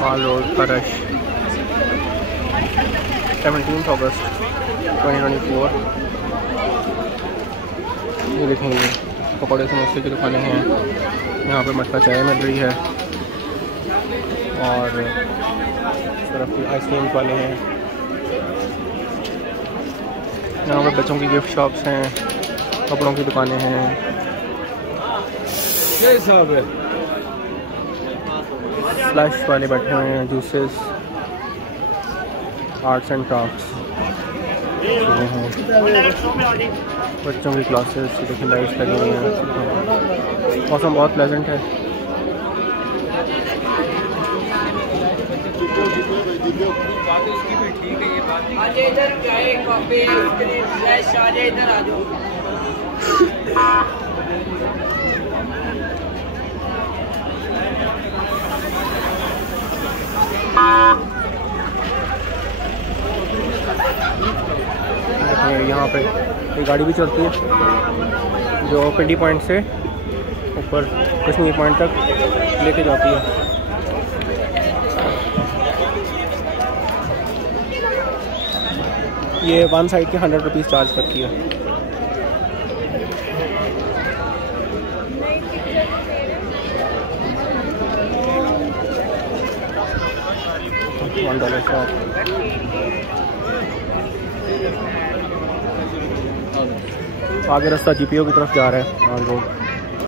माल road का rush 17 अगस्त 2024। ये देखेंगे पकौड़े समोसे की दुकानें हैं। यहाँ पे मटका चाय मिल रही है और तरफ आइसक्रीम वाले हैं। यहाँ पे बच्चों की गिफ्ट शॉप्स हैं, कपड़ों की दुकानें हैं। क्या हिसाब है? फ्लैश वाले बैठे हुए हैं, जूसेस, आर्ट्स एंड क्राफ्ट्स हैं, बच्चों की क्लासेस देखिए लाइट्स लगी हुई हैं। मौसम बहुत प्लेजेंट है। इधर चाय कॉफी फ्लैश आ जाए, इधर आ जाओ। यहाँ पे एक गाड़ी भी चलती है जो पिंडी पॉइंट से ऊपर कश्मीर पॉइंट तक लेके जाती है। ये वन साइड के 100 रुपीज़ चार्ज करती है। $1 शॉप। आगे रास्ता GPO की तरफ जा रहा है, माल रोड।